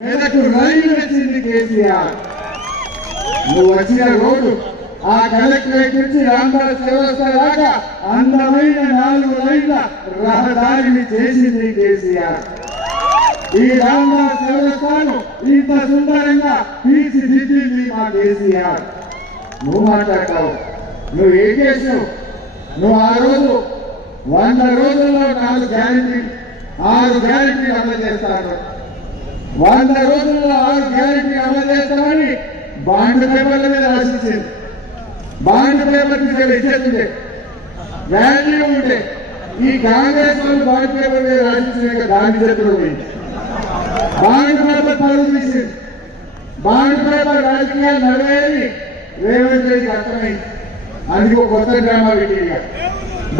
మెదకు రైలు వచ్చింది కేసీఆర్. నువ్వు వచ్చిన రోజు ఆ కలెక్టరేట్ నుంచి రాంబాగ్ వ్యవస్థ దాకా అందమైన 4 లైన్ల రహదారిని చేసింది కేసీఆర్. ఈ రాంబాగ్ వ్యవస్థను ఇంత సుందరంగా తీర్చిదిద్దింది మా కేసీఆర్. నువ్వు మాట్లాడతావు, నువ్వు ఏం చేసావు? నువ్వు ఆ రోజు 100 రోజుల్లో 4 గ్యారెంటీ 6 గ్యారెంటీలు అమలు చేస్తాను, 100 రోజుల్లో 6 గ్యారెంటీ అమలు చేస్తామని బాండ్ పేపర్ల మీద రాసించింది. బాండ్ పేపర్ ఇచ్చేస్తుండే వాల్యూ ఉంటే ఈ కాంగ్రెస్ వాళ్ళు బాండ్ పేపర్ మీద రాసించిన దాని చేతులు పోయింది. బాండ్ పేపర్ పరువు తీసింది. బాండ్ పేపర్ రాజకీయాలు నడవేది రేవంత్ రెడ్డికి అర్థమైంది. అందుకు కొత్త డ్రామా పెట్టిగా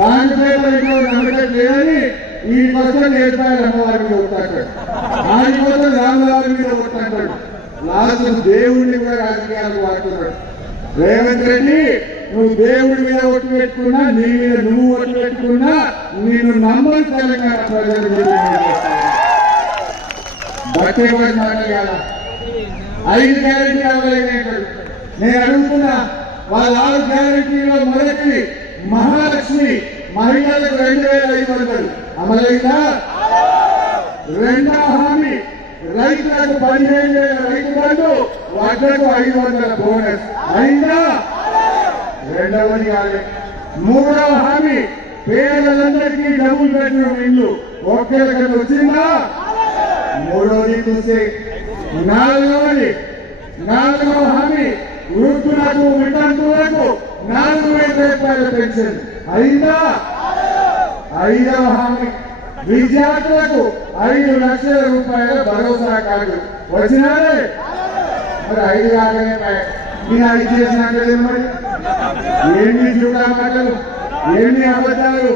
బాండ్ పేపర్ ఇంట్లో నమ్మకట్లేదని ఈ కోసం ఏర్పాటు అమ్మవారి మీద కొట్టాడు, ఆయన కోసం రామవారి మీద కొట్టాడు, లాస్ట్ దేవుడిని కూడా రాజకీయాలకు వాడుతున్నాడు. రేవంత్ రెడ్డి, నువ్వు దేవుడి మీద ఒట్టు పెట్టుకున్నా, నీ మీద నువ్వు ఒట్టు పెట్టుకున్నా, నేను నమ్మని తెలంగాణ ప్రజలు బట్టే మాట్లాడాల 5 గ్యారెంటీ అవ్వలేదంటాడు. నేను అడుగుతున్నా, వాళ్ళ 6 గ్యారెంటీలో మొదటి మహాలక్ష్మి మహిళలకు 2,500 అమలైందా? రెండవ హామీ రైతులకు 15,000 రైతు బంధు, వడ్లకు 500 బోనస్ అయిందా? రెండవది కాదు. మూడవ హామీ పేదలందరికీ డబుల్ బెడ్రూమ్ ఇల్లు ఒకేసారి వచ్చిందా? మూడవది చూస్తే నాలుగవ హామీ వృద్ధులకు వితంతువులకు 4,000 రూపాయల పెన్షన్ అయిందా? 5వ హామీ విద్యార్థులకు 5 లక్షల రూపాయల భరోసా కార్డు వచ్చినారే. మరి 5 కాకనే నేను 5 చేసినట్టు మరి ఎన్ని చూడా మాటలు, ఎన్ని అబద్ధాలు.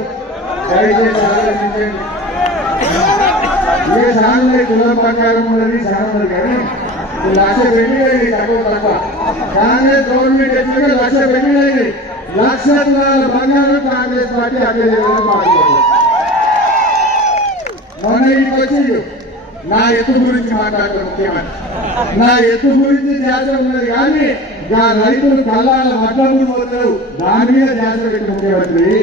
దయచేసి ఆలోచించండి. ఏ సాగులే కులం ప్రకారం ఉన్నది సాగుతుంది, కానీ 1,00,000 పెట్టినది తక్కువ. కాంగ్రెస్ గవర్నమెంట్ ఎట్లుగా 1,00,000 పెట్టినది, 1,00,000 తులాల బంగారు కాంగ్రెస్ పార్టీ అదే మాట్లాడుతుంది. మొన్న ఇంటికి వచ్చి నా ఎత్తు గురించి మాట్లాడతారు ముఖ్యమంత్రి. నా ఎత్తు గురించి ధ్యాస ఉన్నది, కానీ రైతులు కళ్ళాల మద్దతులు పోతారు, దాని మీద ధ్యాస పెట్టి ముఖ్యమంత్రి.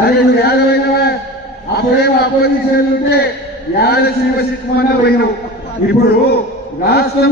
అది నువ్వు ఏడవైనవా? అప్పుడేమో అపోజిషన్ ఉంటే 50 సీట్ల పోయినావు. ఇప్పుడు రాష్ట్రంలో